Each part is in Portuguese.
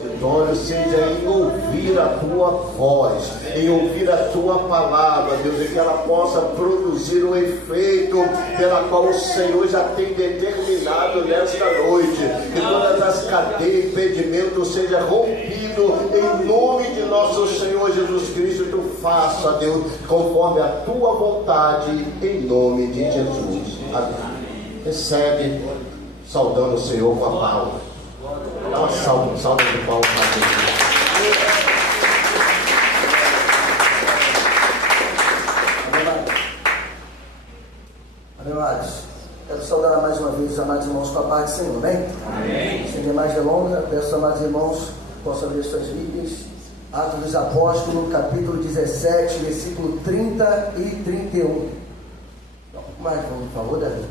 Seja em ouvir a tua voz, em ouvir a tua palavra, Deus, e que ela possa produzir o efeito pela qual o Senhor já tem determinado nesta noite. Que todas as cadeias e impedimentos sejam rompidos em nome de nosso Senhor Jesus Cristo. Tu faça, Deus, conforme a tua vontade, em nome de Jesus. Amém. Recebe, saudando o Senhor com a palma. Dá uma salva de palmas para Deus. Amados, quero saudar mais uma vez os amados irmãos com a paz do Senhor, amém? Amém. Sem mais delongas, peço aos amados irmãos possam abrir suas Bíblias. Atos dos Apóstolos, capítulo 17, versículo 30 e 31. Mais um, por favor, Davi.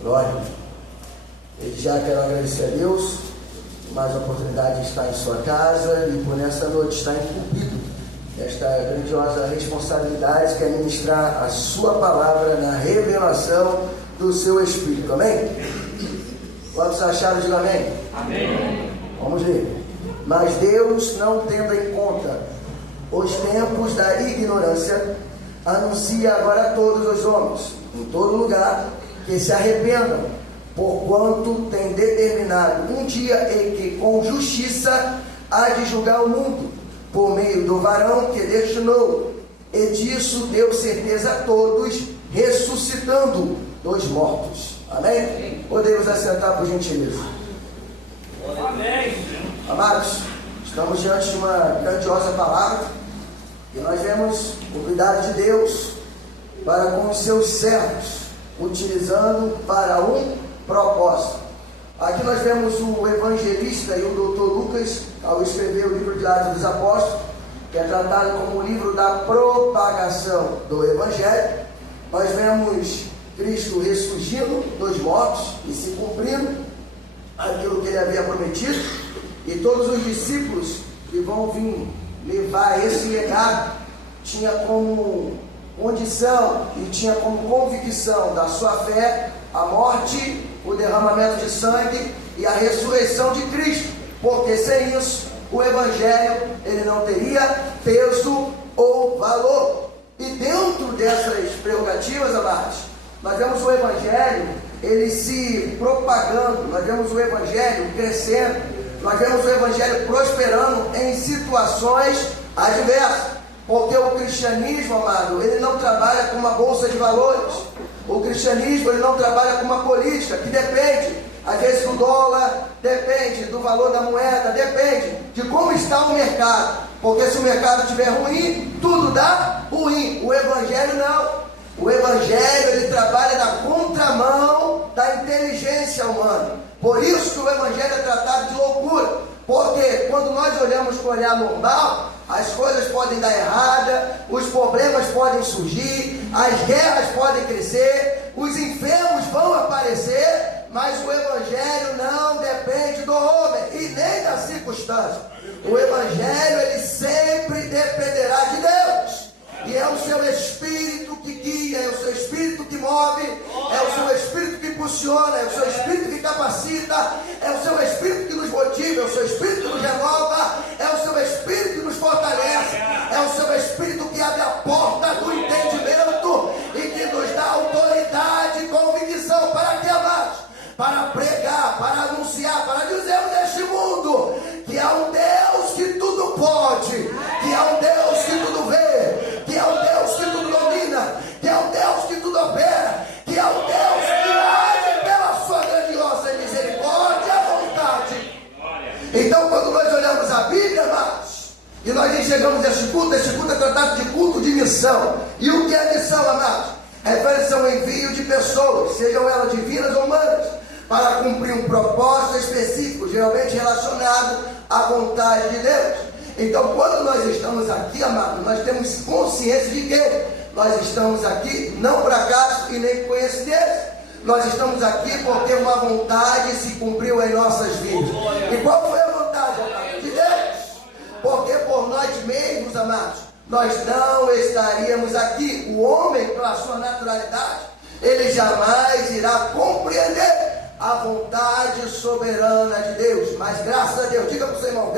Glória. Desde já quero agradecer a Deus, mais a oportunidade de estar em sua casa e por nessa noite estar incumbido desta grandiosa responsabilidade que é ministrar a sua palavra na revelação do seu Espírito, amém? Quantos acharam, diga amém? Amém. Vamos ler. Mas Deus, não tendo em conta os tempos da ignorância, anuncia agora a todos os homens, em todo lugar, que se arrependam, porquanto tem determinado um dia em que com justiça há de julgar o mundo, por meio do varão que destinou, e disso deu certeza a todos, ressuscitando dos mortos. Amém? Podemos assentar por gentileza. Amém. Amados, estamos diante de uma grandiosa palavra e nós vemos o cuidado de Deus para com os seus servos, utilizando para um propósito. Aqui nós vemos o evangelista e o doutor Lucas, ao escrever o livro de Atos dos Apóstolos, que é tratado como o livro da propagação do Evangelho. Nós vemos Cristo ressurgindo dos mortos e se cumprindo aquilo que ele havia prometido, e todos os discípulos que vão vir levar esse legado tinha como condição e tinha como convicção da sua fé a morte, o derramamento de sangue e a ressurreição de Cristo, porque sem isso o Evangelho ele não teria peso ou valor. E dentro dessas prerrogativas, amados, nós vemos o Evangelho ele se propagando, nós vemos o Evangelho crescendo, nós vemos o Evangelho prosperando em situações adversas, porque o cristianismo, amado, ele não trabalha com uma bolsa de valores. O cristianismo ele não trabalha com uma política que depende, às vezes, do dólar, depende do valor da moeda, depende de como está o mercado, porque se o mercado estiver ruim, tudo dá ruim. O Evangelho não. O Evangelho ele trabalha na contramão da inteligência humana. Por isso que o Evangelho é tratado de loucura, porque quando nós olhamos com o olhar normal, as coisas podem dar errada, os problemas podem surgir, as guerras podem crescer, os enfermos vão aparecer, mas o Evangelho não depende do homem e nem da circunstância. O Evangelho ele sempre dependerá de Deus. E é o seu Espírito que guia, é o seu Espírito que move, é o seu Espírito que impulsiona, é o seu Espírito que capacita, é o seu Espírito que nos motiva, é o seu Espírito que nos renova, é o seu Espírito que nos fortalece, é o seu Espírito que abre a porta do entendimento e que nos dá autoridade e convicção para que amados, para pregar, para anunciar, para dizermos neste mundo que há um Deus que tudo pode, que há um Deus que tudo vê, que há um Deus que tudo domina, que há um Deus que tudo opera, que há um Deus que age pela sua grandiosa misericórdia e a vontade. Então, quando nós olhamos a Bíblia, amados, e nós enxergamos este culto é tratado de culto de missão. E o que é missão, amados? Refere-se ao envio de pessoas, sejam elas divinas ou humanas, para cumprir um propósito específico, geralmente relacionado à vontade de Deus. Então, quando nós estamos aqui, amados, nós temos consciência de que nós estamos aqui não por acaso e nem por coincidência. Nós estamos aqui porque uma vontade se cumpriu em nossas vidas. E qual foi a vontade, amados? De Deus. Porque por nós mesmos, amados, nós não estaríamos aqui. O homem, pela sua naturalidade, ele jamais irá compreender a vontade soberana de Deus. Mas graças a Deus, diga para o seu irmão,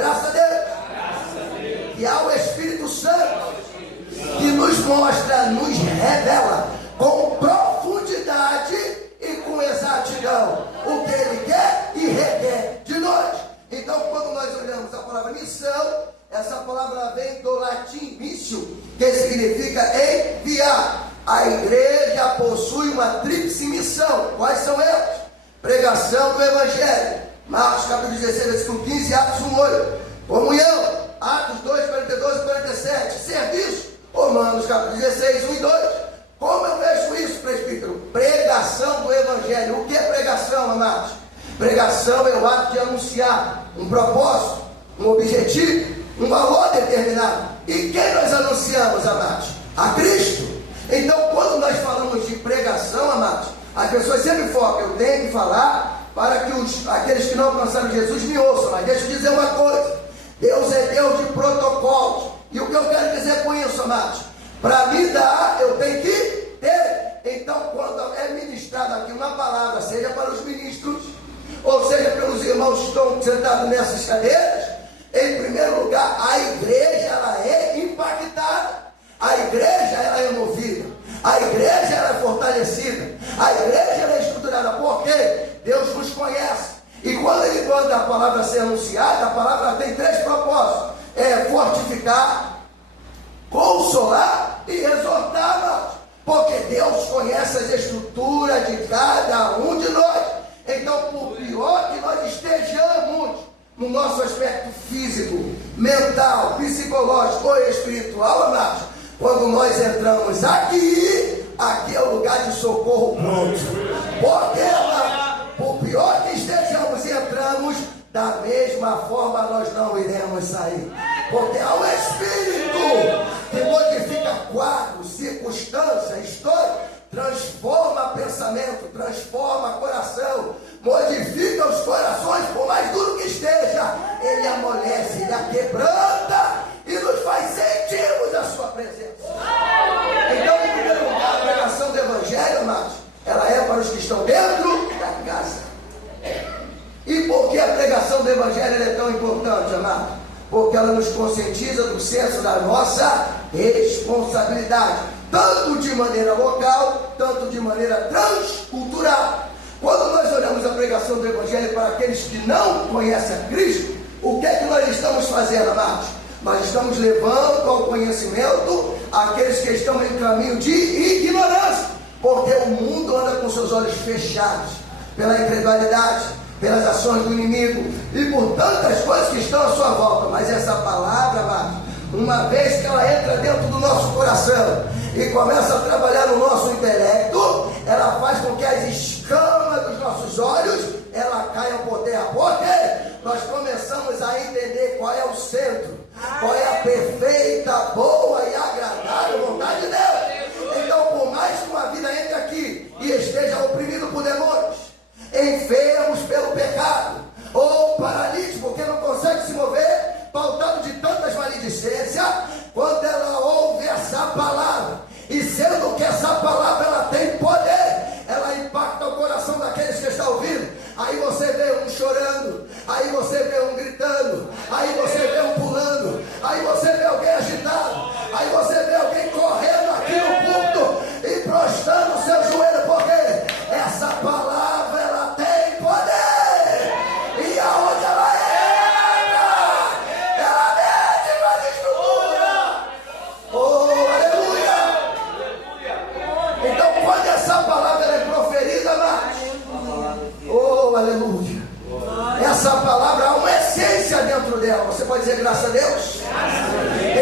palavra missão, essa palavra vem do latim missio, que significa enviar. A igreja possui uma tríplice missão. Quais são elas? Pregação do Evangelho, Marcos capítulo 16, versículo 15, Atos 1:8. Comunhão, Atos 2, 42 e 47. Serviço, Romanos capítulo 16, 1 e 2. Como eu vejo isso, presbítero? Pregação do Evangelho. O que é pregação, amados? Pregação é o ato de anunciar um propósito, um objetivo, um valor determinado. E quem nós anunciamos, amados? A Cristo. Então, quando nós falamos de pregação, amados, as pessoas sempre focam, eu tenho que falar para que aqueles que não alcançaram Jesus me ouçam. Mas deixa eu dizer uma coisa: Deus é Deus de protocolos. E o que eu quero dizer com isso, amados? Para me dar, eu tenho que ter. Então, quando é ministrada aqui uma palavra, seja para os ministros, ou seja pelos irmãos que estão sentados nessas cadeiras, em primeiro lugar, a igreja ela é impactada, a igreja ela é movida, a igreja ela é fortalecida, a igreja ela é estruturada, porque Deus nos conhece. E quando ele manda a palavra ser anunciada, a palavra tem três propósitos: é fortificar, consolar e exortar, amados. Porque Deus conhece as estruturas de cada um de nós. Então, por pior que nós estejamos no nosso aspecto físico, mental, psicológico ou espiritual, amados, quando nós entramos aqui é o lugar de socorro pronto. Porque, amados, por pior que estejamos e entramos, da mesma forma nós não iremos sair. Porque há um Espírito que modifica quadros, circunstâncias, história, transforma pensamento, transforma coração, modifica os corações, por mais duro que esteja, ele amolece, ele aquebranta e nos faz sentirmos a sua presença. Então, em primeiro lugar, a pregação do Evangelho, amados, ela é para os que estão dentro da casa. E por que a pregação do Evangelho é tão importante, amado? Porque ela nos conscientiza do senso da nossa responsabilidade, tanto de maneira local, tanto de maneira transcultural. Quando nós olhamos a pregação do Evangelho para aqueles que não conhecem a Cristo, o que é que nós estamos fazendo, amados? Nós estamos levando ao conhecimento aqueles que estão em caminho de ignorância, porque o mundo anda com seus olhos fechados pela incredulidade, pelas ações do inimigo e por tantas coisas que estão à sua volta. Mas essa palavra, amado, uma vez que ela entra dentro do nosso coração e começa a trabalhar no nosso intelecto, ela faz com que as escamas dos nossos olhos ela caiam por terra. Porque nós começamos a entender qual é o centro, qual é a perfeita, boa e agradável vontade de Deus. Então, por mais que uma vida entre aqui e esteja oprimido por demônios, enfermos pelo pecado, ou paralítico porque não consegue se mover, pautado de tantas maledicências, quando ela ouve essa palavra, e sendo que essa palavra ela tem poder, ela impacta o coração daqueles que estão ouvindo. Aí você vê um chorando, aí você vê um gritando, aí você vê um pulando, aí você vê alguém agitado, aí você vê alguém correndo aqui no púlpito e prostrando o seu joelho, porque essa palavra ela tem poder, e aonde ela entra, ela mete com a estrutura. Oh, aleluia! Então, quando essa palavra ela é proferida, amados, oh, aleluia, essa palavra há uma essência dentro dela. Você pode dizer graças a Deus?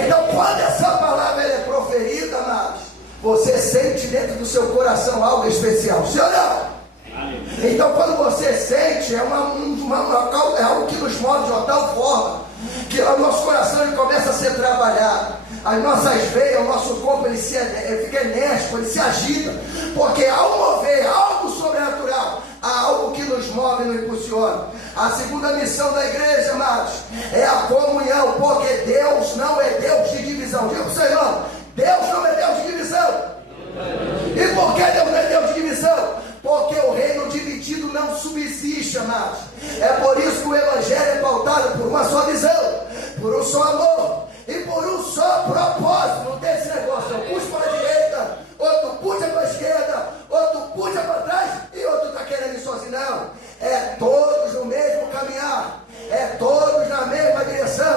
Então, quando essa palavra ela é proferida, amados, você sente dentro do seu coração algo especial, sim ou não? Então, quando você sente, é algo que nos move de uma tal forma que o nosso coração ele começa a ser trabalhado, as nossas veias, o nosso corpo ele fica enérgico, ele se agita, porque ao mover algo sobrenatural, há algo que nos move e nos impulsiona. A segunda missão da igreja, amados, é a comunhão, porque Deus não é Deus de divisão. Diga para o seu irmão, Deus não é Deus de divisão. E por que Deus não é Deus de divisão? Porque o reino dividido não subsiste, amados. É por isso que o Evangelho é pautado por uma só visão, por um só amor e por um só propósito. Não tem esse negócio, eu puxo para a direita, outro puxa para a esquerda, outro puxa para trás e outro está querendo ir sozinho. Não, é todos no mesmo caminhar, é todos na mesma direção.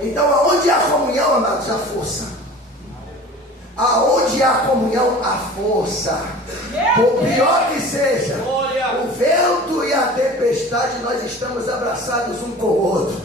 Então, aonde há comunhão, amados, há força. Aonde há comunhão, há força. Por pior que seja, o vento e a tempestade, nós estamos abraçados um com o outro.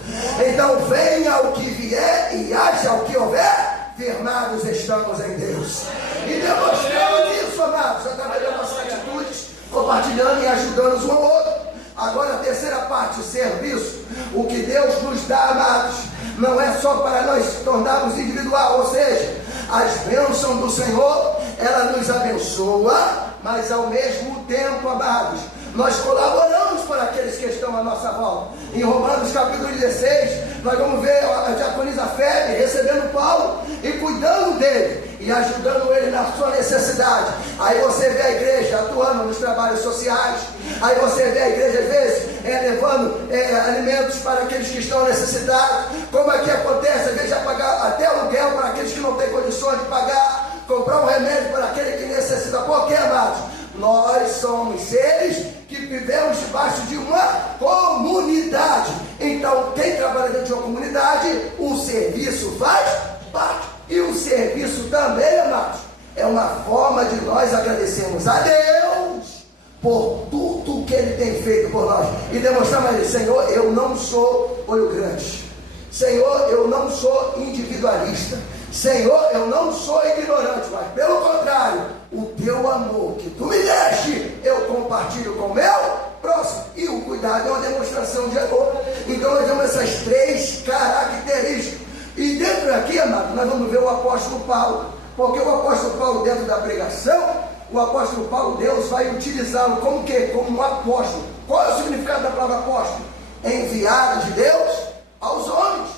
Então, venha o que vier e haja o que houver, firmados estamos em Deus. E demonstramos isso, amados, através das nossas atitudes, compartilhando e ajudando um ao outro. Agora, a terceira parte, o serviço. O que Deus nos dá, amados, não é só para nós tornarmos individual, ou seja, as bênçãos do Senhor, ela nos abençoa, mas ao mesmo tempo, amados, nós colaboramos para aqueles que estão à nossa volta. Em Romanos capítulo 16, nós vamos ver a diaconisa Febe recebendo Paulo e cuidando dele e ajudando ele na sua necessidade. Aí você vê a igreja atuando nos trabalhos sociais. Aí você vê a igreja às vezes levando alimentos para aqueles que estão necessitados. Como aqui acontece, às vezes já pagar até aluguel para aqueles que não têm condições de pagar, comprar um remédio para aquele que necessita. Por quê, amados? Nós somos seres que vivemos debaixo de uma comunidade. Então, quem trabalha dentro de uma comunidade, o serviço faz parte. E o serviço também, amados, é uma forma de nós agradecermos a Deus por tudo que Ele tem feito por nós. E demonstrar a Ele: Senhor, eu não sou olho grande. Senhor, eu não sou individualista. Senhor, eu não sou ignorante, mas pelo contrário, o teu amor que tu me deste, eu compartilho com o meu próximo. E o cuidado é uma demonstração de amor. Então nós temos essas três características. E dentro aqui, amado, nós vamos ver o apóstolo Paulo. Porque o apóstolo Paulo, dentro da pregação, o apóstolo Paulo, Deus vai utilizá-lo como quê? Como um apóstolo. Qual é o significado da palavra apóstolo? Enviado de Deus aos homens.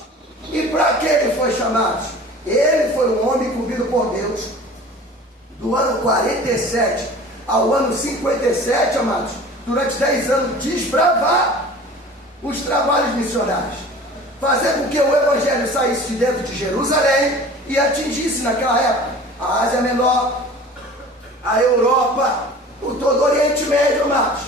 E para que ele foi chamado? Ele foi um homem incumbido por Deus, do ano 47 ao ano 57, amados, durante 10 anos, desbravar os trabalhos missionários, fazer com que o evangelho saísse de dentro de Jerusalém e atingisse naquela época a Ásia Menor, a Europa, o todo o Oriente Médio, amados.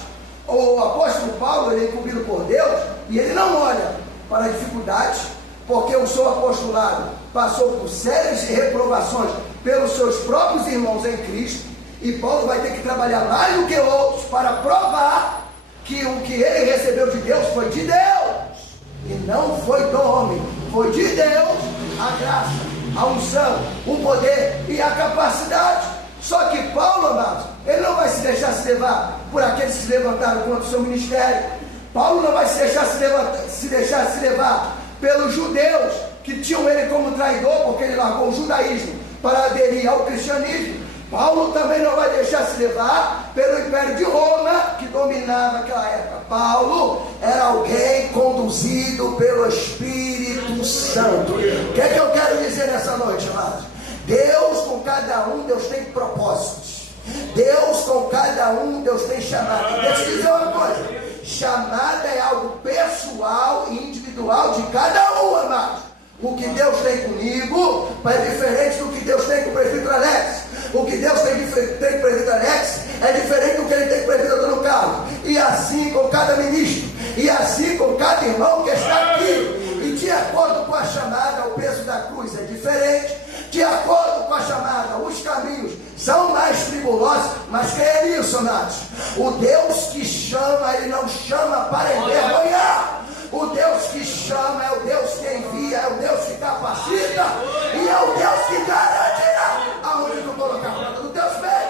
O apóstolo Paulo, ele é incumbido por Deus e ele não olha para dificuldades, porque o seu apostolado passou por sérias reprovações pelos seus próprios irmãos em Cristo, e Paulo vai ter que trabalhar mais do que outros para provar que o que ele recebeu de Deus foi de Deus, e não foi do homem, foi de Deus a graça, a unção, o poder e a capacidade. Só que Paulo, amados, ele não vai se deixar se levar por aqueles que se levantaram contra o seu ministério. Paulo não vai se deixar se levar pelos judeus que tinham ele como traidor, porque ele largou o judaísmo para aderir ao cristianismo. Paulo também não vai deixar se levar pelo Império de Roma, que dominava aquela época. Paulo era alguém conduzido pelo Espírito Santo. O que é que eu quero dizer nessa noite, amados? Deus com cada um, Deus tem propósitos. Deus com cada um, Deus tem chamada. Deixa eu dizer uma coisa: chamada é algo pessoal e individual de cada um, amados. O que Deus tem comigo é diferente do que Deus tem com o prefeito Alex. O que Deus tem com o prefeito Alex é diferente do que ele tem com o prefeito Antônio Carlos. E assim com cada ministro. E assim com cada irmão que está aqui. E de acordo com a chamada, o peso da cruz é diferente. De acordo com a chamada, os caminhos são mais tribulosos. Mas creia nisso, amados. O Deus que chama, ele não chama para envergonhar. O Deus que chama é o Deus que envia, é o Deus que capacita e é o Deus que garantirá aonde tu colocar a planta dos teus pés.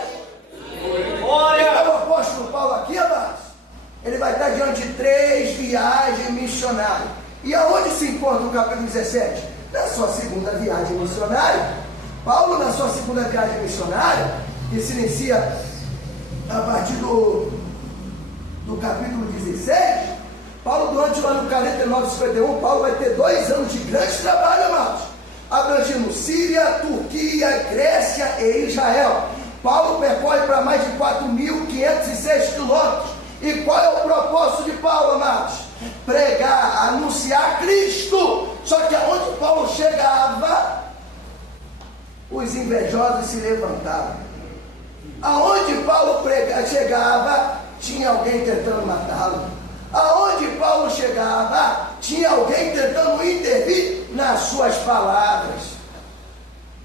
Então o apóstolo Paulo aqui, amados, ele vai estar diante de 3 viagens missionárias. E aonde se encontra o capítulo 17? Na sua segunda viagem missionária. Paulo, na sua segunda viagem missionária, que se inicia a partir do capítulo 16, Paulo, durante o ano 49 e 51, Paulo vai ter 2 anos de grande trabalho, amados, abrangindo Síria, Turquia, Grécia e Israel. Paulo percorre para mais de 4.506 quilômetros. E qual é o propósito de Paulo, amados? Pregar, anunciar Cristo. Só que aonde Paulo chegava, os invejosos se levantavam. Aonde Paulo chegava, tinha alguém tentando matá-lo. Aonde Paulo chegava, tinha alguém tentando intervir nas suas palavras.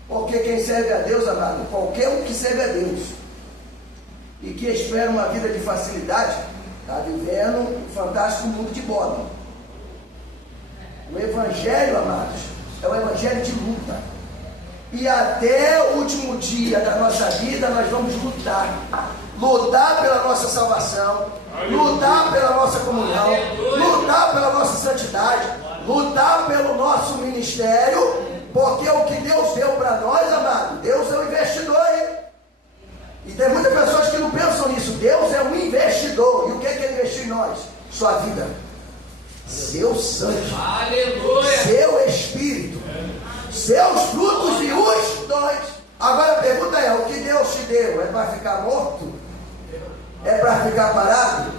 Porque quem serve a Deus, amado, qualquer um que serve a Deus e que espera uma vida de facilidade, está vivendo um fantástico mundo de bola. O Evangelho, amados, é o Evangelho de luta. E até o último dia da nossa vida nós vamos lutar. Lutar pela nossa salvação, lutar pela nossa comunhão, lutar pela nossa santidade, lutar pelo nosso ministério, porque o que Deus deu para nós, amado, Deus é um investidor. E tem muitas pessoas que não pensam nisso. Deus é um investidor. E o que é que Ele investiu em nós? Sua vida, seu sangue, seu espírito, seus frutos e os dons. Agora a pergunta é: o que Deus te deu? É para ficar morto? É para ficar parado?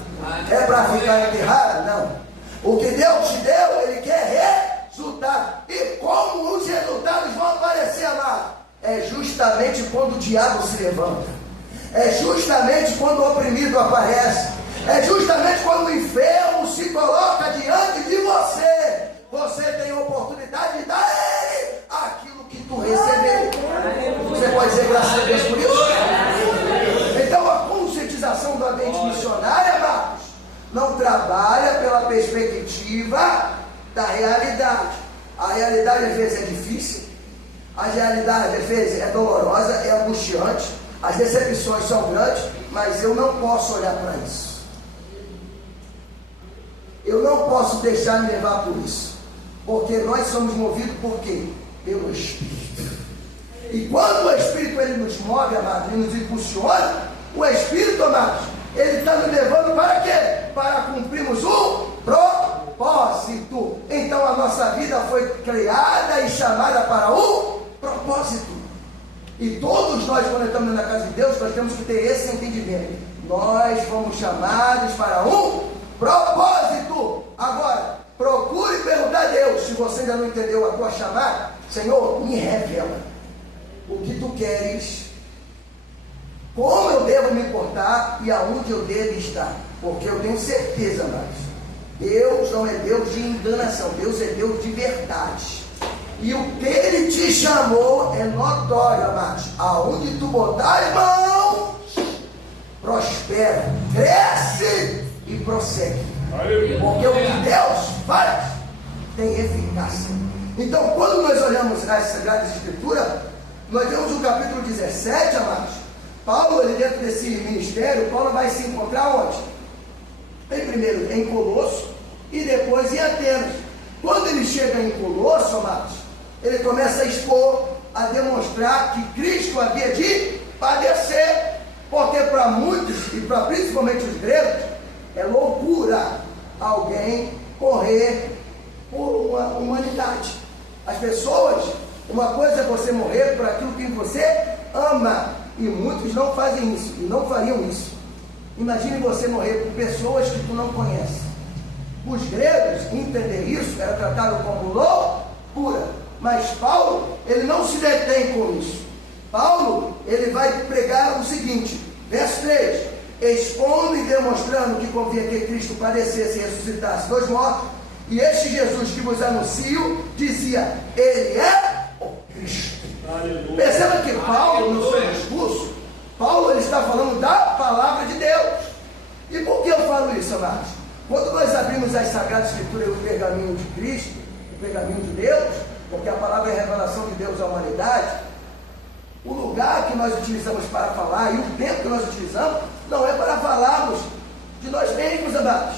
É para ficar enterrado? Não. O que Deus te deu, Ele quer resultado. E como os resultados vão aparecer lá? É justamente quando o diabo se levanta. É justamente quando o oprimido aparece. É justamente quando o enfermo se coloca diante de você. Você tem a oportunidade de dar a Ele aquilo que tu recebeu. Você pode dizer graças a Deus por isso? Então a conscientização do ambiente missionário, amados, não trabalha pela perspectiva da realidade. A realidade às vezes é difícil, a realidade às vezes é dolorosa, é angustiante, as decepções são grandes, mas eu não posso olhar para isso. Eu não posso deixar me levar por isso, porque nós somos movidos por quê? Pelo Espírito. E quando o Espírito ele nos move, amado, ele nos impulsiona, o Espírito, amado, ele está nos levando para quê? Para cumprirmos um propósito. Então a nossa vida foi criada e chamada para um propósito. E todos nós, quando estamos na casa de Deus, nós temos que ter esse entendimento. Nós fomos chamados para um propósito. Agora, procure perguntar a Deus, se você ainda não entendeu a tua chamada: Senhor, me revela o que tu queres, como eu devo me portar e aonde eu devo estar. Porque eu tenho certeza, amados, Deus não é Deus de enganação, Deus é Deus de verdade. E o que Ele te chamou é notório, amados. Aonde tu botar as mãos, prospera, cresce e prossegue. Porque o que Deus faz tem eficácia. Então, quando nós olhamos nas Sagradas Escrituras, nós vemos o capítulo 17, amados. Paulo, ele dentro desse ministério, Paulo vai se encontrar onde? Primeiro em Colosso e depois em Atenas. Quando ele chega em Colosso, amados, ele começa a expor, a demonstrar que Cristo havia de padecer, porque para muitos, e para principalmente os gregos, é loucura alguém correr por uma humanidade. As pessoas, uma coisa é você morrer por aquilo que você ama, e muitos não fazem isso, e não fariam isso. Imagine você morrer por pessoas que tu não conhece. Os gregos, entender isso, era tratado como loucura. Mas Paulo, ele não se detém com isso. Paulo, ele vai pregar o seguinte, verso 3: expondo e demonstrando que convinha que Cristo padecesse e ressuscitasse dos mortos, e este Jesus que vos anuncio, dizia: Ele é o Cristo. Aleluia. Perceba que Paulo, no seu discurso, Paulo ele está falando da palavra de Deus. E por que eu falo isso, amados? Quando nós abrimos as Sagradas Escrituras e o pergaminho de Cristo, o pergaminho de Deus, porque a palavra é a revelação de Deus à humanidade, o lugar que nós utilizamos para falar e o tempo que nós utilizamos não é para falarmos de nós mesmos, amados.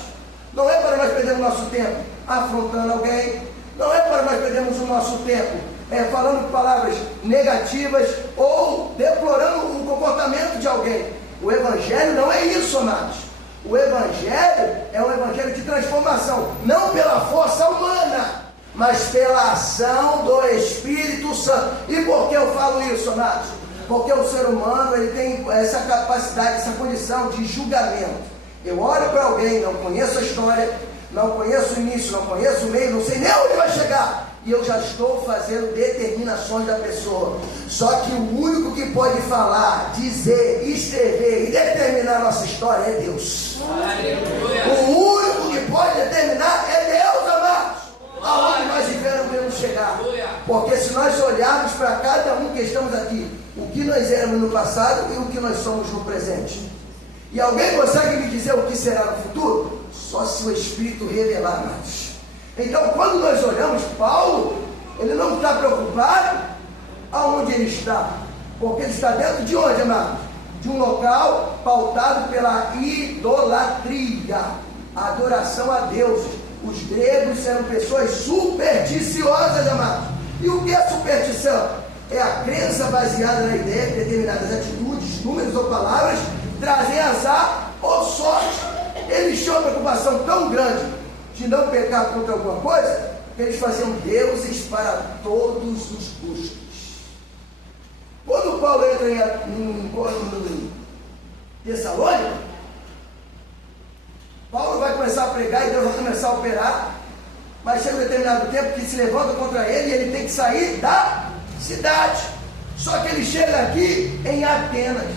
Não é para nós perdermos nosso tempo afrontando alguém, não é para nós perdermos o nosso tempo falando palavras negativas ou deplorando o comportamento de alguém. O Evangelho não é isso, amados. O Evangelho é um Evangelho de transformação, não pela força humana, mas pela ação do Espírito Santo. E por que eu falo isso, amados? Porque o ser humano ele tem essa capacidade, essa condição de julgamento. Eu olho para alguém, não conheço a história, não conheço o início, não conheço o meio, não sei nem onde vai chegar, e eu já estou fazendo determinações da pessoa. Só que o único que pode falar, dizer, escrever e determinar a nossa história é Deus. Aleluia. O único que pode determinar é Deus, amados. Aonde nós vivemos chegar. Porque se nós olharmos para cada um que estamos aqui, o que nós éramos no passado e o que nós somos no presente. E alguém consegue me dizer o que será no futuro? Só se o Espírito revelar mais. Então, quando nós olhamos Paulo, ele não está preocupado aonde ele está. Porque ele está dentro de onde, amados? De um local pautado pela idolatria, a adoração a deuses. Os gregos eram pessoas supersticiosas, amados. E o que é superstição? É a crença baseada na ideia que determinadas atitudes, números ou palavras trazem azar ou sorte. Eles tinham uma preocupação tão grande de não pecar contra alguma coisa, que eles faziam deuses para todos os custos. Quando Paulo entra em Tessalônica, Paulo vai começar a pregar e Deus vai começar a operar, mas chega um determinado tempo que se levanta contra ele e ele tem que sair da cidade. Só que ele chega aqui em Atenas.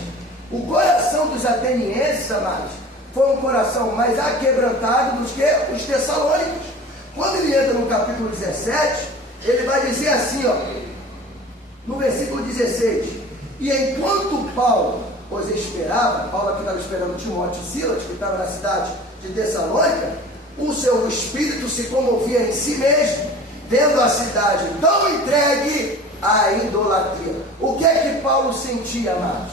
O coração dos atenienses, amados, foi um coração mais aquebrantado do que os tessalônicos. Quando ele entra no capítulo 17, ele vai dizer assim, ó, no versículo 16: e enquanto Paulo os esperava, Paulo aqui estava esperando Timóteo e Silas, que estava na cidade de Tessalônica, o seu espírito se comovia em si mesmo, vendo a cidade tão entregue à idolatria. O que é que Paulo sentia, amados?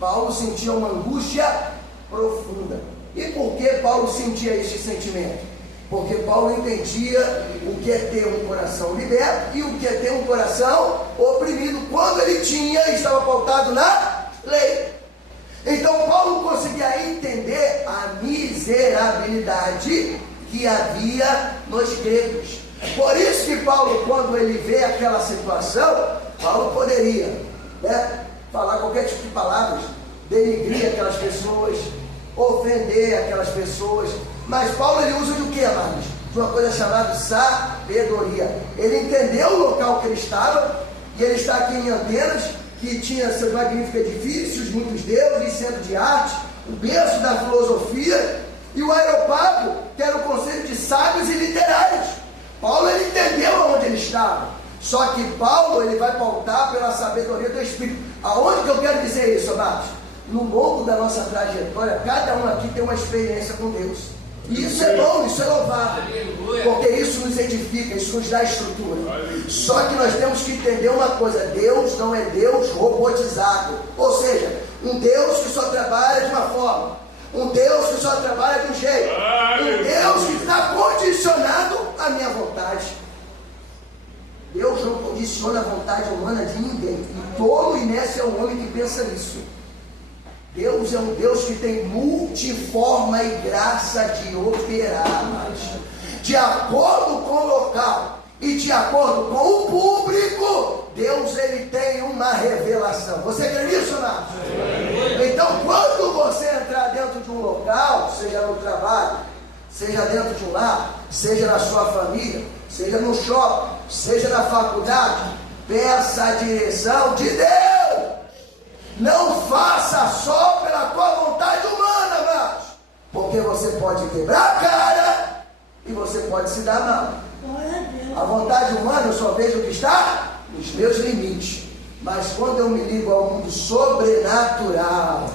Paulo sentia uma angústia profunda. E por que Paulo sentia esse sentimento? Porque Paulo entendia o que é ter um coração liberto e o que é ter um coração oprimido, quando ele estava pautado na lei. Então Paulo conseguia entender a miserabilidade que havia nos gregos. Por isso que Paulo, quando ele vê aquela situação, Paulo poderia, falar qualquer tipo de palavras, denigrir aquelas pessoas, ofender aquelas pessoas. Mas Paulo ele usa de o que, amados? De uma coisa chamada sabedoria. Ele entendeu o local que ele estava, e ele está aqui em Atenas, que tinha seus magníficos edifícios, muitos deuses, centro de arte, o berço da filosofia, e o Areópago, que era o conselho de sábios e literários. Paulo ele entendeu aonde ele estava. Só que Paulo ele vai pautar pela sabedoria do Espírito. Aonde que eu quero dizer isso, amados? No longo da nossa trajetória, cada um aqui tem uma experiência com Deus. E isso é bom, isso é louvável, porque isso nos edifica, isso nos dá estrutura. Só que nós temos que entender uma coisa: Deus não é Deus robotizado, ou seja, um Deus que só trabalha de uma forma, um Deus que só trabalha de um jeito, um Deus que está condicionado à minha vontade. Deus não condiciona a vontade humana de ninguém, e tolo e nécio é o homem que pensa nisso. Deus é um Deus que tem multiforma e graça de operar, mas de acordo com o local e de acordo com o público, Deus ele tem uma revelação. Você crê nisso, amados? Então, quando você entrar dentro de um local, seja no trabalho, seja dentro de um lar, seja na sua família, seja no shopping, seja na faculdade, peça a direção de Deus. Não faça só pela tua vontade humana, amados, porque você pode quebrar a cara e você pode se dar mal. A vontade humana eu só vejo o que está nos meus limites, mas quando eu me ligo ao mundo sobrenatural,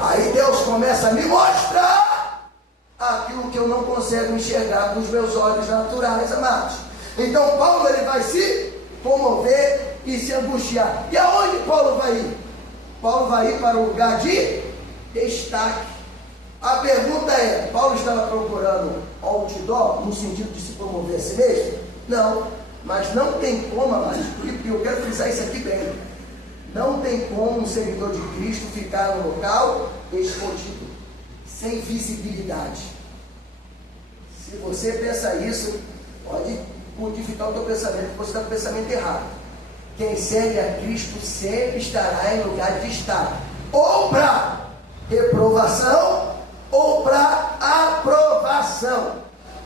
aí Deus começa a me mostrar aquilo que eu não consigo enxergar com os meus olhos naturais, amados. Então Paulo ele vai se comover e se angustiar. E aonde Paulo vai ir? Paulo vai ir para um lugar de destaque. A pergunta é: Paulo estava procurando outdoor no sentido de se promover a si mesmo? Não, mas não tem como, amados, e eu quero frisar isso aqui bem, não tem como um seguidor de Cristo ficar no local escondido, sem visibilidade. Se você pensa isso, pode modificar o teu pensamento, porque você está com o pensamento errado. Quem segue a Cristo sempre estará em lugar de destaque, ou para reprovação, ou para aprovação.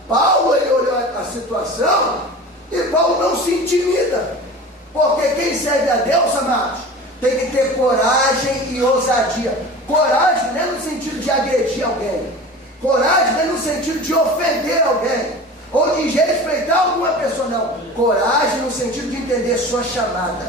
Paulo ele olhou a situação e Paulo não se intimida, porque quem serve a Deus, amados, tem que ter coragem e ousadia. Coragem não é no sentido de agredir alguém, coragem não é no sentido de ofender alguém, ou de desrespeitar rejeitar alguma pessoa, não. Coragem no sentido de entender sua chamada,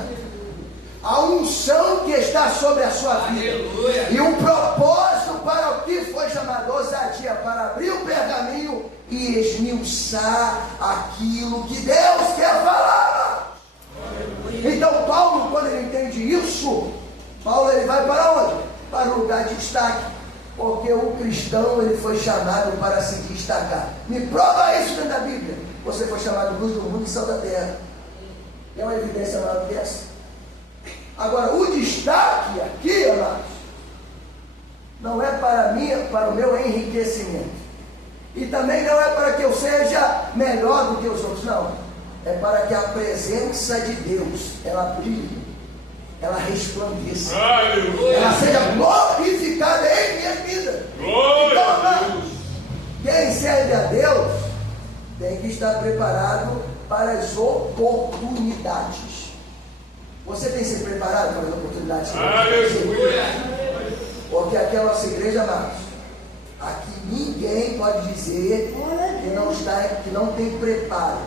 a unção que está sobre a sua vida. Aleluia. E o propósito para o que foi chamado, ousadia, para abrir o pergaminho e esmiuçar aquilo que Deus quer falar. Aleluia. Então Paulo, quando ele entende isso, Paulo ele vai para onde? Para o lugar de destaque, porque o cristão ele foi chamado para se destacar. Me prova isso dentro da Bíblia. Você foi chamado luz do mundo e sal da terra. É uma evidência maior que essa? Agora, o destaque aqui, amados, não é para mim, para o meu enriquecimento. E também não é para que eu seja melhor do que os outros, não. É para que a presença de Deus, ela brilhe, ela resplandeça, ela seja glorificada em minha vida. Então, amados, quem serve a Deus tem que estar preparado para as oportunidades. Você tem se preparado para as oportunidades? Aleluia! Porque aqui é a nossa igreja, amados. Aqui ninguém pode dizer que não tem preparo,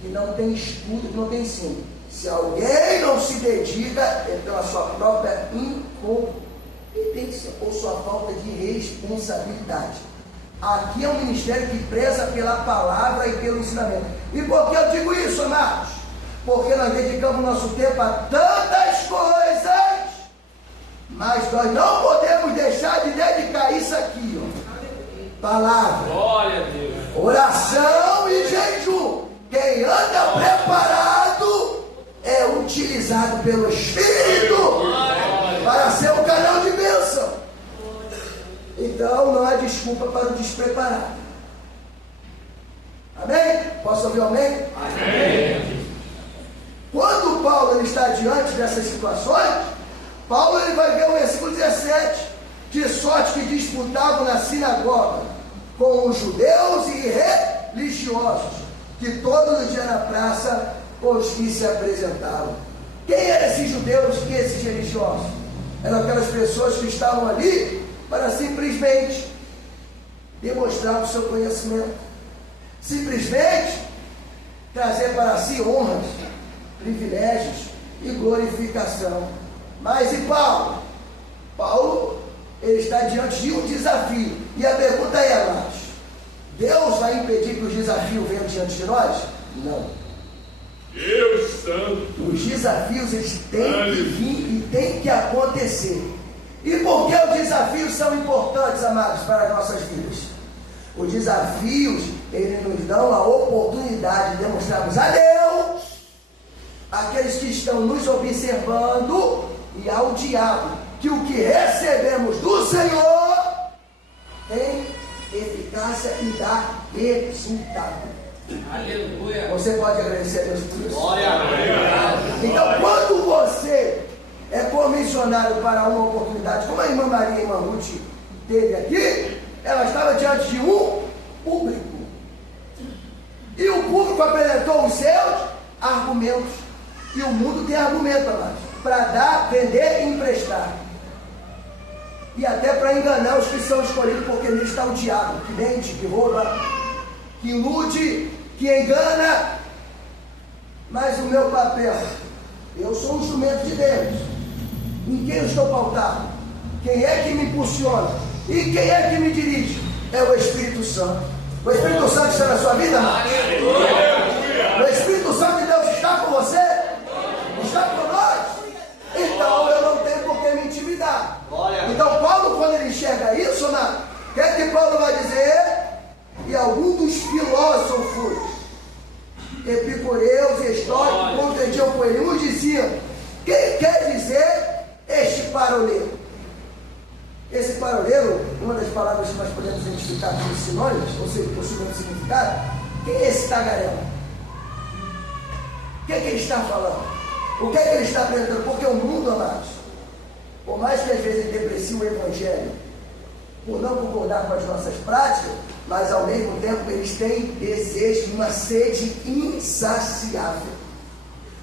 que não tem estudo, que não tem ensino. Se alguém não se dedica, é pela sua própria incompetência ou sua falta de responsabilidade. Aqui é um ministério que preza pela palavra e pelo ensinamento. E por que eu digo isso, amados? Porque nós dedicamos nosso tempo a tantas coisas, mas nós não podemos deixar de dedicar isso aqui, ó. Palavra, glória a Deus, oração e jejum. Quem anda preparado é utilizado pelo Espírito para ser um canal de bênção. Então não há desculpa para o despreparado. Amém? Posso ouvir um amém? Amém. Quando Paulo ele está diante dessas situações, Paulo ele vai ver o versículo 17, de sorte que disputavam na sinagoga com os judeus e religiosos, que todo dia na praça os que se apresentavam. Quem eram esses judeus e esses religiosos? Eram aquelas pessoas que estavam ali para simplesmente demonstrar o seu conhecimento, simplesmente trazer para si honras, privilégios e glorificação. Mas e Paulo? Paulo, ele está diante de um desafio. E a pergunta é, amados, Deus vai impedir que os desafios venham diante de nós? Não. Deus Santo. Os desafios, eles têm que vir e têm que acontecer. E por que os desafios são importantes, amados, para as nossas vidas? Os desafios, eles nos dão a oportunidade de demonstrarmos a Deus, aqueles que estão nos observando, e ao diabo, que o que recebemos do Senhor tem eficácia e dá resultado. Aleluia. Você pode agradecer a Deus por isso? Glória a Deus. Então, quando você é comissionado para uma oportunidade, como a irmã Maria e a irmã Ruth teve aqui, ela estava diante de um público. E o público apresentou os seus argumentos. E o mundo tem argumento, amados, para dar, vender e emprestar. E até para enganar os que são escolhidos, porque nele está o diabo, que mente, que rouba, que ilude, que engana. Mas o meu papel, eu sou um instrumento de Deus. Em quem eu estou pautado? Quem é que me impulsiona? E quem é que me dirige? É o Espírito Santo. O Espírito Santo está na sua vida, amados? O Espírito Santo de Deus está com você? Está com nós? Então eu não tenho por que me intimidar. Então Paulo, quando ele enxerga isso, o que é que Paulo vai dizer? E alguns dos filósofos epicureus e estoicos contendiam com ele. Uns diziam: quem quer dizer este paroleiro? Esse paroleiro, uma das palavras que nós podemos identificar como sinônimos, ou seja, possuindo significado, quem é esse tagarela? O que é que ele está falando? O que é que ele está apresentando? Porque o mundo, amados, por mais que às vezes ele deprecie o Evangelho, por não concordar com as nossas práticas, mas ao mesmo tempo eles têm desejo, uma sede insaciável.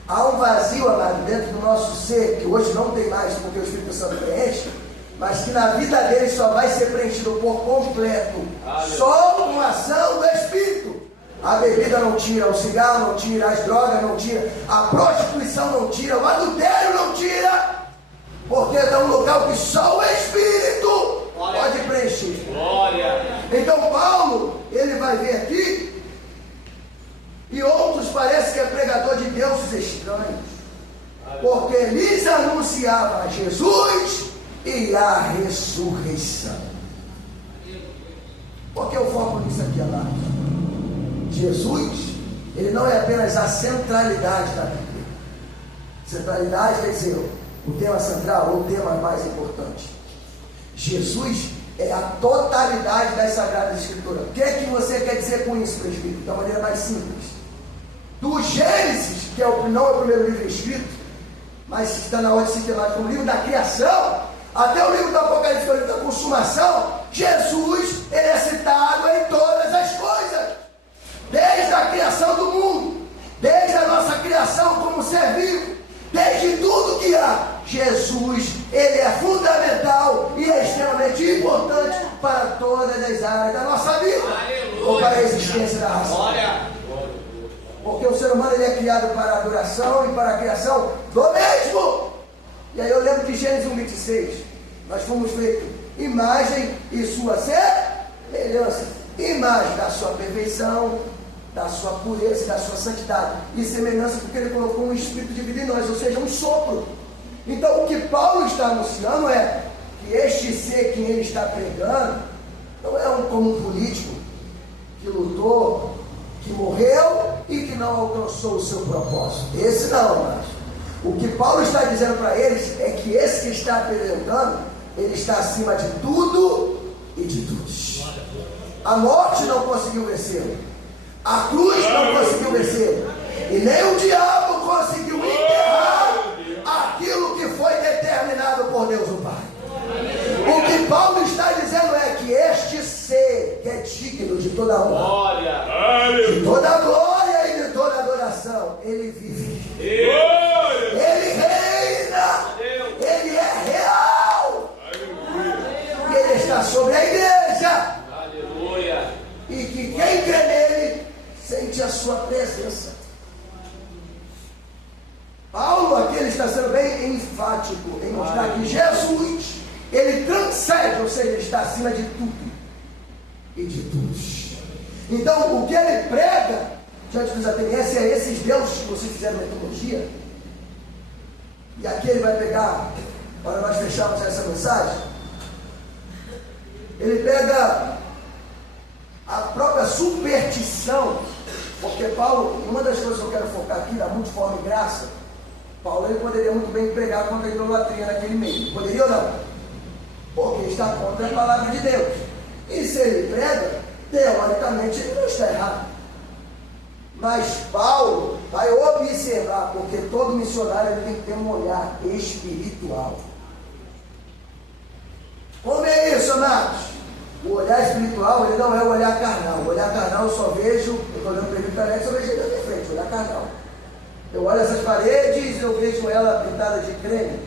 Há um vazio, amado, dentro do nosso ser, que hoje não tem mais, porque o Espírito Santo preenche, mas que na vida deles só vai ser preenchido por completo, só com a ação do Espírito. A bebida não tira, o cigarro não tira, as drogas não tira, a prostituição não tira, o adultério não tira, porque é um local que só o Espírito pode preencher. Glória. Então Paulo, ele vai ver aqui, e outros parece que é pregador de deuses estranhos, porque lhes anunciava Jesus e a ressurreição. Por que eu foco nisso aqui, amado? Jesus, ele não é apenas a centralidade da Bíblia. Centralidade quer dizer o tema central ou o tema mais importante. Jesus é a totalidade das Sagradas Escrituras. O que é que você quer dizer com isso, presbítero? Da maneira mais simples. Do Gênesis, que não é o primeiro livro escrito, mas está na ordem sistemática, o livro da criação, até o livro do Apocalipse, o livro da consumação, Jesus, ele é citado em todas as coisas. Desde a criação do mundo, desde a nossa criação como ser vivo, desde tudo que há, Jesus, ele é fundamental e é extremamente importante para todas as áreas da nossa vida. Aleluia. Ou para a existência da raça. Glória. Porque o ser humano ele é criado para a adoração e para a criação do mesmo. E aí eu lembro de Gênesis 1:26, nós fomos feitos imagem e sua semelhança, imagem da sua perfeição, da sua pureza e da sua santidade, e semelhança porque ele colocou um espírito de vida em nós, ou seja, um sopro. Então o que Paulo está anunciando é que este ser que ele está pregando não é como um político que lutou, que morreu e que não alcançou o seu propósito. Esse não, mas o que Paulo está dizendo para eles é que esse que está apresentando, ele está acima de tudo e de todos. A morte não conseguiu vencê-lo, a cruz não conseguiu vencê-lo, e nem o diabo conseguiu enterrar aquilo que foi determinado por Deus o Pai. O que Paulo está dizendo é que este ser que é digno de toda honra, de toda glória e de toda adoração, ele vive, ele reina, ele é real, e ele está sobre a igreja. Aleluia. E que quem crê nele sente a sua presença. Paulo aqui ele está sendo bem enfático em mostrar que Jesus, ele transcende, ou seja, ele está acima de tudo e de todos. Então o que ele prega diante dos atenienses é esses deuses que vocês fizeram mitologia. E aqui ele vai pegar, para nós fecharmos essa mensagem, ele pega a própria superstição, porque Paulo, uma das coisas que eu quero focar aqui, da multiforme graça, Paulo ele poderia muito bem pregar contra a idolatria naquele meio, poderia ou não? Porque está contra a palavra de Deus, e se ele prega, teoricamente ele não está errado. Mas Paulo vai observar, porque todo missionário ele tem que ter um olhar espiritual. Como é isso, amados? O olhar espiritual, ele não é o olhar carnal. O olhar carnal eu só vejo, eu estou olhando para ele na só vejo ele na minha frente, o olhar carnal. Eu olho essas paredes, eu vejo ela pintada de creme.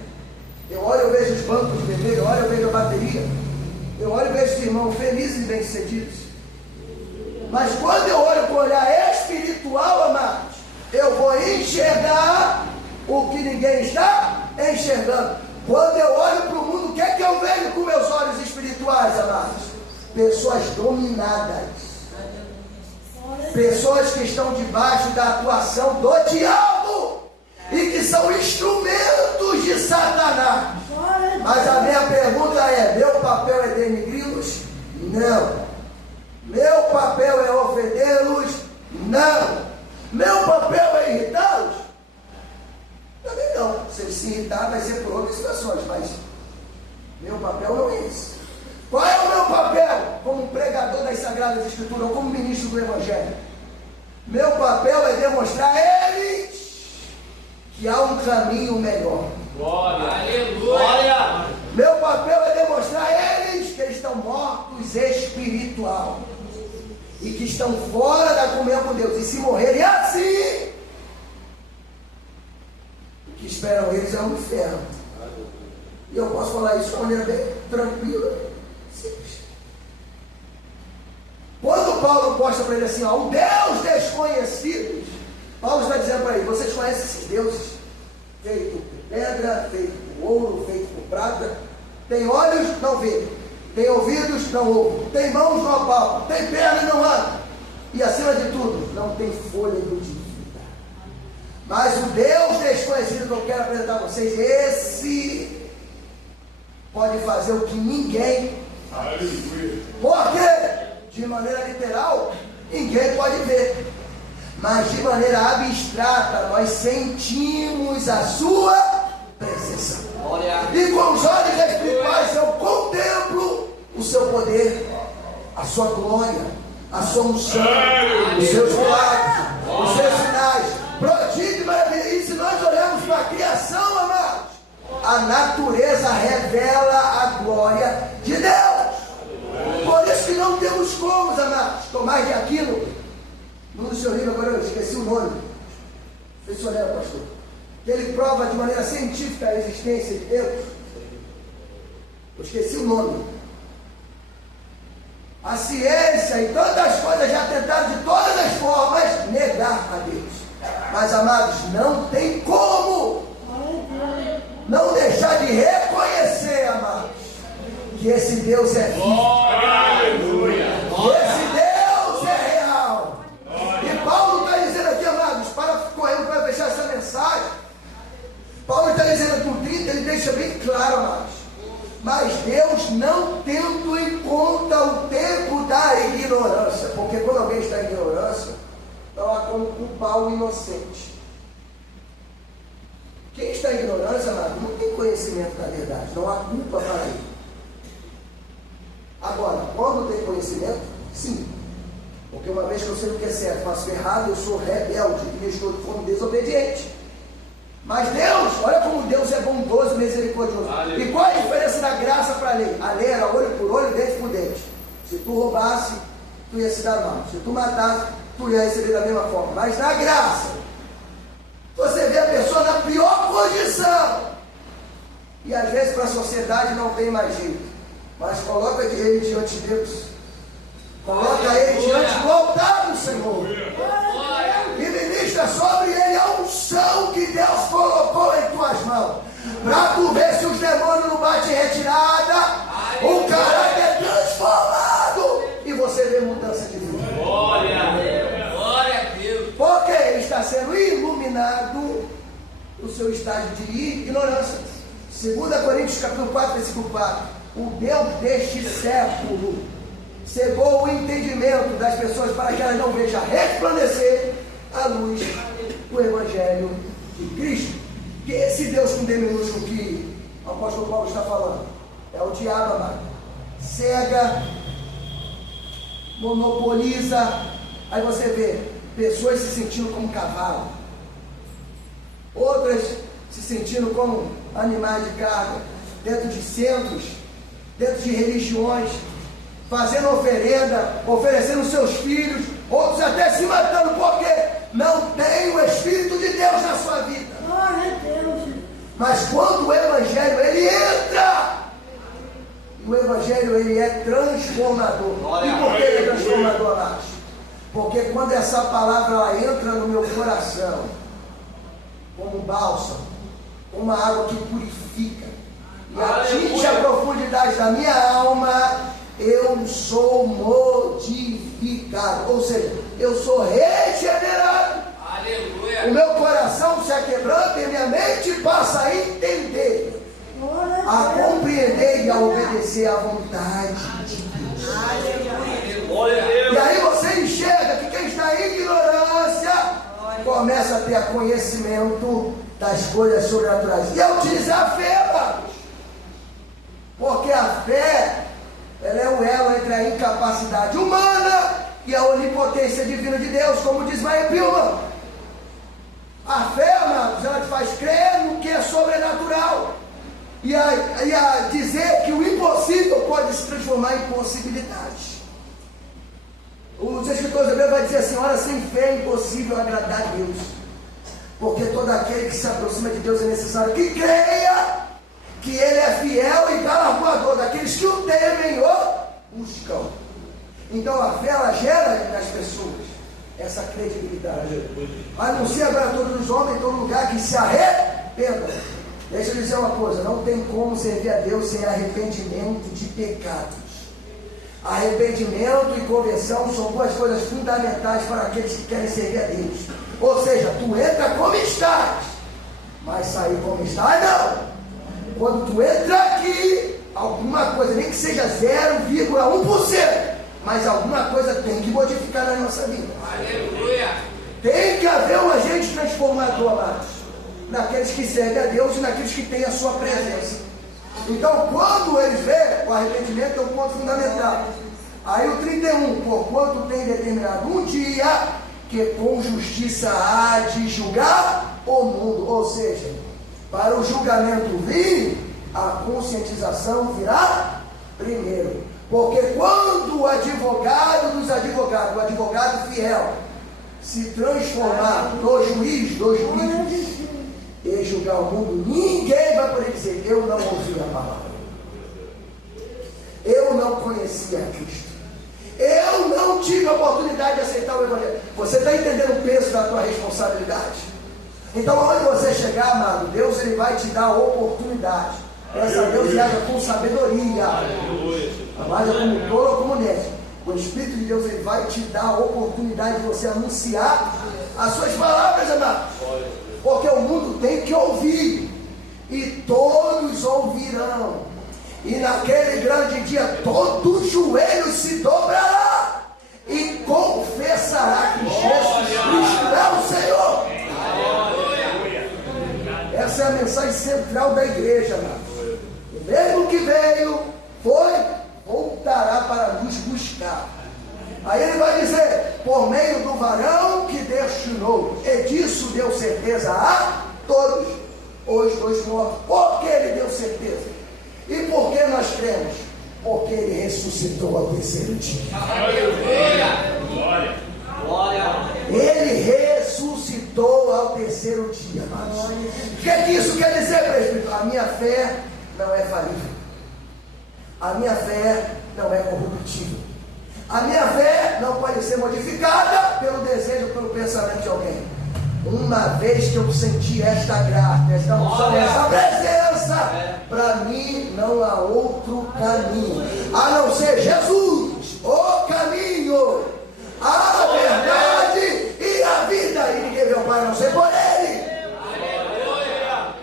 Eu olho, eu vejo os bancos vermelhos, eu olho, eu vejo a bateria. Eu olho e vejo os irmãos felizes e bem-sucedidos. Mas quando eu olho com o olhar espiritual, amados, eu vou enxergar o que ninguém está enxergando. Quando eu olho para o mundo, o que é que eu vejo com meus olhos espirituais, amados? Pessoas dominadas, pessoas que estão debaixo da atuação do diabo e que são instrumentos de Satanás. Mas a minha pergunta é: meu papel é denigri-los? Não. Meu papel é ofendê-los? Não. Meu papel é irritá-los? Também não. Se ele se irritar, vai ser por outras situações, mas meu papel não é esse. Qual é o meu papel como pregador das Sagradas Escrituras ou como ministro do Evangelho? Meu papel é demonstrar a eles que há um caminho melhor. Glória! Aleluia! Meu papel é demonstrar a eles que eles estão mortos espiritual e que estão fora da comunhão com Deus. E se morrerem assim, o que esperam eles é um inferno. E eu posso falar isso de uma maneira bem tranquila, simples. Quando Paulo proposta para ele assim, ó, o Deus desconhecido. Paulo está dizendo para ele, vocês conhecem esses deuses? Feito por pedra, feito por ouro, feito por prata. Tem olhos, não vê. Tem ouvidos, não ouve. Tem mãos, não apalpam. Tem perna, não anda. E acima de tudo, não tem fôlego de vida. Mas o Deus desconhecido que eu quero apresentar a vocês, esse pode fazer o que ninguém faz. Porque, de maneira literal, ninguém pode ver. Mas de maneira abstrata, nós sentimos a sua presença. E com os olhos espirituais eu contemplo o seu poder, a sua glória, a sua unção, os seus milagres, os seus sinais, prodígio e maravilha. E se nós olharmos para a criação, amados, a natureza revela a glória de Deus. Por isso que não temos como, amados, tomar de aquilo. No seu livro, agora eu esqueci o nome. Vocês olharam, pastor? Que ele prova de maneira científica a existência de Deus. Eu esqueci o nome. A ciência e tantas coisas já tentaram de todas as formas negar a Deus. Mas, amados, não tem como não deixar de reconhecer, amados, que esse Deus é vivo. Aleluia! Esse Deus é real. E Paulo está dizendo aqui, amados, correndo para fechar essa mensagem. Paulo está dizendo com 30, ele deixa bem claro, amados. Mas Deus não tendo em conta o tempo da ignorância. Porque quando alguém está em ignorância, não há como culpar o inocente. Quem está em ignorância, amado, não tem conhecimento da verdade. Não há culpa para ele. Agora, quando tem conhecimento, sim. Porque uma vez que eu sei o que é certo, faço errado, eu sou rebelde e estou de forma desobediente. Mas Deus, olha como Deus é bondoso e misericordioso. E qual é a diferença da graça para a lei? A lei era olho por olho, dente por dente. Se tu roubasse, tu ia se dar mal. Se tu matasse, tu ia receber da mesma forma. Mas na graça, você vê a pessoa na pior condição. E às vezes para a sociedade não tem mais jeito. Mas coloca ele diante de Deus. Coloca ele diante do altar do Senhor. E ministra sobre ele a unção que Deus colocou em tuas mãos. Para tu ver se os demônios não batem em retirada. O caráter é transformado. E você vê mudança de vida. Glória a Deus. Glória a Deus. Porque ele está sendo iluminado no seu estágio de ignorância. 2 Coríntios capítulo 4, versículo 4. O Deus deste século cegou o entendimento das pessoas para que elas não vejam resplandecer a luz do Evangelho de Cristo. Que esse Deus com D minúsculo que o apóstolo Paulo está falando é o diabo, amado. Cega, monopoliza. Aí você vê pessoas se sentindo como cavalo, outras se sentindo como animais de carga, dentro de centros, dentro de religiões, fazendo oferenda, oferecendo seus filhos, outros até se matando, porque não tem o Espírito de Deus na sua vida. Mas quando o Evangelho ele entra, o Evangelho ele é transformador. E por que ele é transformador, Nath? Porque quando essa palavra ela entra no meu coração, como um bálsamo, uma água que purifica e atinge a profundidade da minha alma, eu sou modificado, ou seja, eu sou regenerado. Aleluia. O meu coração se aquebranta e minha mente passa a entender, a compreender e a obedecer à vontade de Deus. Aleluia. E aí você enxerga que quem está em ignorância começa a ter conhecimento das coisas sobrenaturais e a utilizar a fé, amados. Porque a fé ela é o elo entre a incapacidade humana e a onipotência divina de Deus, como diz Maia Pilman. A fé, amados, ela te faz crer no que é sobrenatural e a dizer que o impossível pode se transformar em possibilidade. Os escritores hebreus vão dizer assim: ora, sem fé é impossível agradar a Deus, porque todo aquele que se aproxima de Deus é necessário que creia que Ele é fiel e galardoador daqueles que o temem ou buscam. Então a fé, ela gera nas pessoas essa credibilidade. Anuncia agora a todos os homens em todo lugar que se arrependam. Deixa eu dizer uma coisa, não tem como servir a Deus sem arrependimento de pecados. Arrependimento e conversão são duas coisas fundamentais para aqueles que querem servir a Deus. Ou seja, tu entra como estás, mas sair como estás não. Quando tu entra aqui, alguma coisa, nem que seja 0,1%, mas alguma coisa tem que modificar na nossa vida. Aleluia! Tem que haver um agente transformador, amados, naqueles que servem a Deus e naqueles que têm a sua presença. Então, quando eles vê, o arrependimento é um ponto fundamental. Aí o 31, porquanto tem determinado um dia que com justiça há de julgar o mundo. Ou seja, para o julgamento vir, a conscientização virá primeiro. Porque quando o advogado dos advogados, o advogado fiel, se transformar no juiz dos juízes e julgar o mundo, ninguém vai poder dizer: eu não ouvi a palavra, eu não conhecia Cristo, eu não tive a oportunidade de aceitar o Evangelho. Você está entendendo o peso da tua responsabilidade? Então, onde você chegar, amado, Deus ele vai te dar a oportunidade. Peça a Deus e haja com sabedoria. Haja como tolo ou como nécio. O Espírito de Deus ele vai te dar a oportunidade de você anunciar as suas palavras, amado. Porque o mundo tem que ouvir, e todos ouvirão, e naquele grande dia todo joelho se dobrará e confessará que Jesus Cristo é o Senhor. Essa é a mensagem central da igreja, amado. O mesmo que veio, voltará para nos buscar. Aí ele vai dizer: por meio do varão que destinou, e disso deu certeza a todos os dois mortos. Por que ele deu certeza? E por que nós cremos? Porque ele ressuscitou ao terceiro dia. Glória! Glória! Ele ressuscitou ao terceiro dia, amados. O que isso quer dizer, presbítero? A minha fé não é falível. A minha fé não é corruptível. A minha fé não pode ser modificada pelo desejo, pelo pensamento de alguém. Uma vez que eu senti esta graça, esta unção, essa presença, para mim não há outro caminho a não ser Jesus, o caminho, a verdade e a vida. E ninguém vê o Pai a não ser por Ele.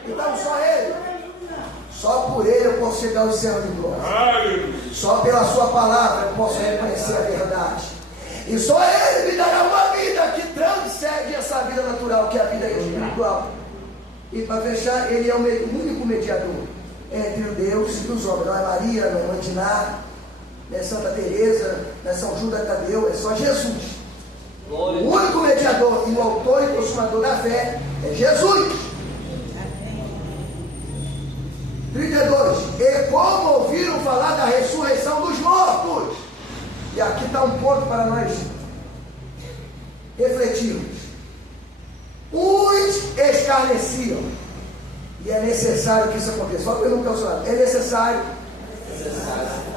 Então só Ele. Só por Ele eu posso chegar ao céu de glória. Só pela Sua palavra eu posso reconhecer a verdade. E só Ele me dará uma vida que transcende essa vida natural, que é a vida espiritual. E para fechar, Ele é o único mediador entre o Deus e os homens. Não é Maria, não é Mãe de Ná, não é Santa Teresa, não é São Judas Tadeu, é só Jesus. O único mediador e o autor e consumador da fé é Jesus. 32. E como ouviram falar da ressurreição dos mortos? E aqui está um ponto para nós refletirmos. Uns escarneciam. E é necessário que isso aconteça. Só que eu nunca ouço nada. É necessário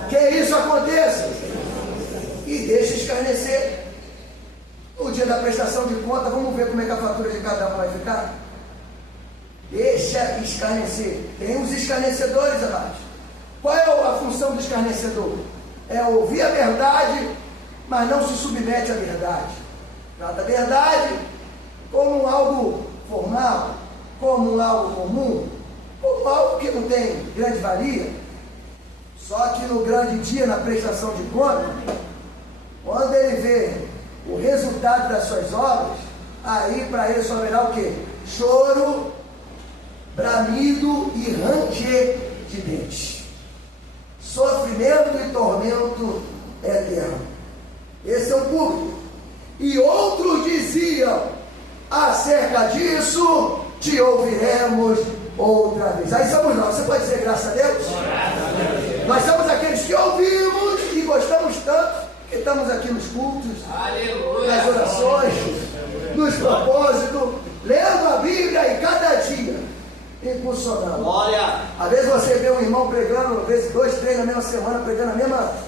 que isso aconteça. E deixa escarnecer. No dia da prestação de conta, vamos ver como é que a fatura de cada um vai ficar. Deixa escarnecer. Tem os escarnecedores, amados. Qual é a função do escarnecedor? É ouvir a verdade, mas não se submete à verdade. Trata a verdade como algo formal, como algo comum, como algo que não tem grande valia. Só que no grande dia, na prestação de conta, quando ele vê o resultado das suas obras, aí para ele só haverá o quê? Choro, bramido e ranger de dentes. Sofrimento e tormento eterno. Esse é o público. E outros diziam: acerca disso te ouviremos outra vez. Aí somos nós. Você pode dizer graças a Deus? Nós somos aqueles que ouvimos e gostamos tanto que estamos aqui nos cultos, nas orações, nos propósitos, lendo a Bíblia e cada dia impulsionando. Glória! Às vezes você vê um irmão pregando, às vezes 2, 3 na mesma semana, pregando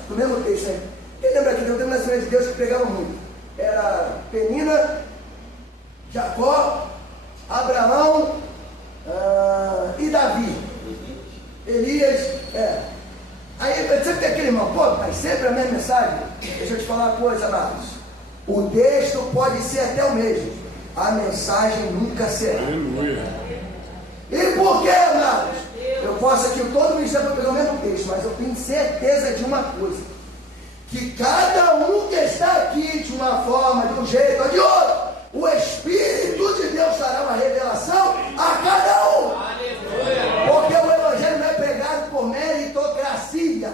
no mesmo texto. Quem lembra que tem uma nascimento de Deus que pregava muito? Era Penina, Jacó, Abraão e Davi. Elias, Aí sempre tem aquele irmão, pô, mas sempre a mesma mensagem. Deixa eu te falar uma coisa, amados. O texto pode ser até o mesmo, a mensagem nunca será. Aleluia. E por quê, amados? Eu posso aqui, todo ministério para pegar o mesmo texto, mas eu tenho certeza de uma coisa: que cada um que está aqui, de uma forma, de um jeito ou de outro, o Espírito de Deus dará uma revelação a cada um. Aleluia. Porque o Evangelho não é pregado por meritocracia.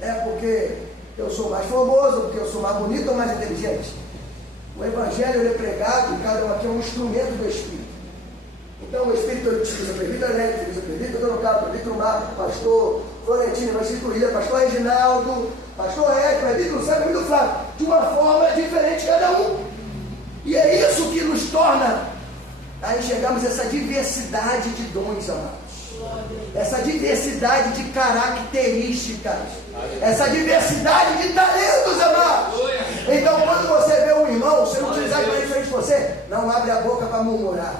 Não é porque eu sou mais famoso, porque eu sou mais bonito ou mais inteligente. O Evangelho é pregado, e cada um aqui é um instrumento do Espírito. Então o Espírito utiliza presbítero Neto, utiliza presbítero Dona Carlos, presbítero Marco, pastor Florentino, pastor William, pastor Reginaldo, pastor Ed, presbítero Sérgio, presbítero Flávio, de uma forma diferente cada um. E é isso que nos torna a enxergarmos essa diversidade de dons, amados. Essa diversidade de características, essa diversidade de talentos, amados. Então, quando você vê um irmão sendo utilizado para diferente de você, não abre a boca para murmurar,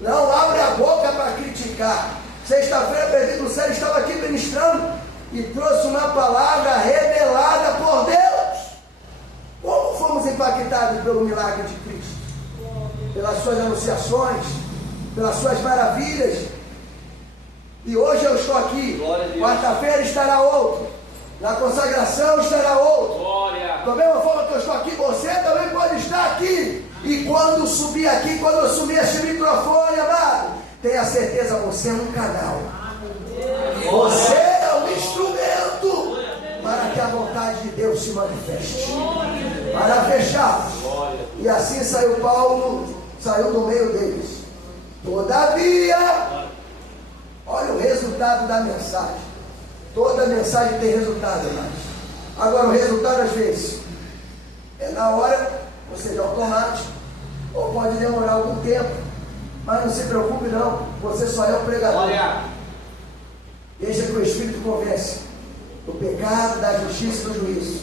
não abre a boca para criticar. Sexta-feira, o presbítero Sérgio estava aqui ministrando e trouxe uma palavra revelada por Deus. Como fomos impactados pelo milagre de Cristo? Pelas suas anunciações, pelas suas maravilhas. E hoje eu estou aqui, quarta-feira estará outro, na consagração estará outro. Glória. Da mesma forma que eu estou aqui, você também pode estar aqui. E quando subir aqui, quando eu subir este microfone, amado, tenha certeza, você é um canal. Você é um instrumento para que a vontade de Deus se manifeste. Para fechar. E assim saiu Paulo, saiu do meio deles. Todavia, olha o resultado da mensagem. Toda mensagem tem resultado, mas agora o resultado às vezes é na hora, ou seja, automático, ou pode demorar algum tempo. Mas não se preocupe não, você só é o pregador. Glória. Deixa que o Espírito convence do pecado, da justiça e do juízo.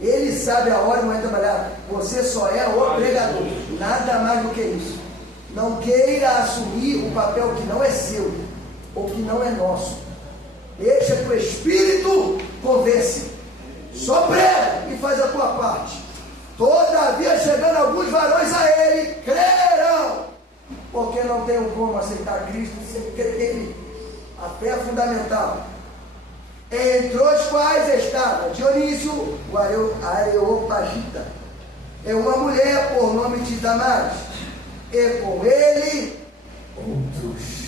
Ele sabe a hora e o momento de trabalhar. Você só é o pregador, nada mais do que isso. Não queira assumir um papel que não é seu, ou que não é nosso. Deixa que o Espírito convence. Só prega e faz a tua parte. Todavia, chegando alguns varões a ele, crerão, porque não tem como aceitar Cristo sem crer nele. A fé é fundamental. Entre os quais estava Dionísio, o Areopagita, é uma mulher por nome de Damares, e com ele outros.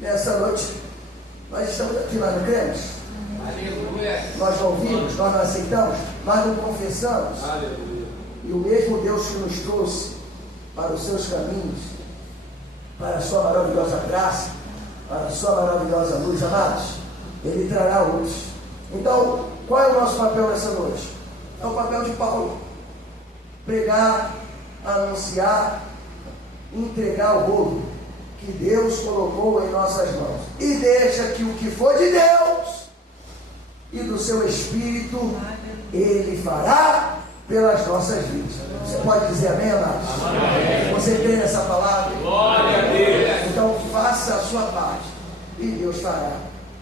Nessa noite, nós estamos aqui, nós não cremos? Aleluia. Nós não ouvimos, nós não aceitamos, nós não confessamos. Aleluia. E o mesmo Deus que nos trouxe para os seus caminhos, para a sua maravilhosa graça, para a sua maravilhosa luz, amados, Ele trará outros. Então, qual é o nosso papel nessa noite? É o papel de Paulo: pregar, anunciar, entregar o rolo que Deus colocou em nossas mãos. E deixa que o que for de Deus e do seu Espírito, Ele fará pelas nossas vidas. Você pode dizer amém, amados? Amém. Você crê nessa palavra? Glória a Deus. Então faça a sua parte e Deus fará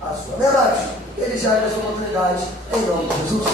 a sua. Amém, amados? Ele já dá essa oportunidade em nome de Jesus.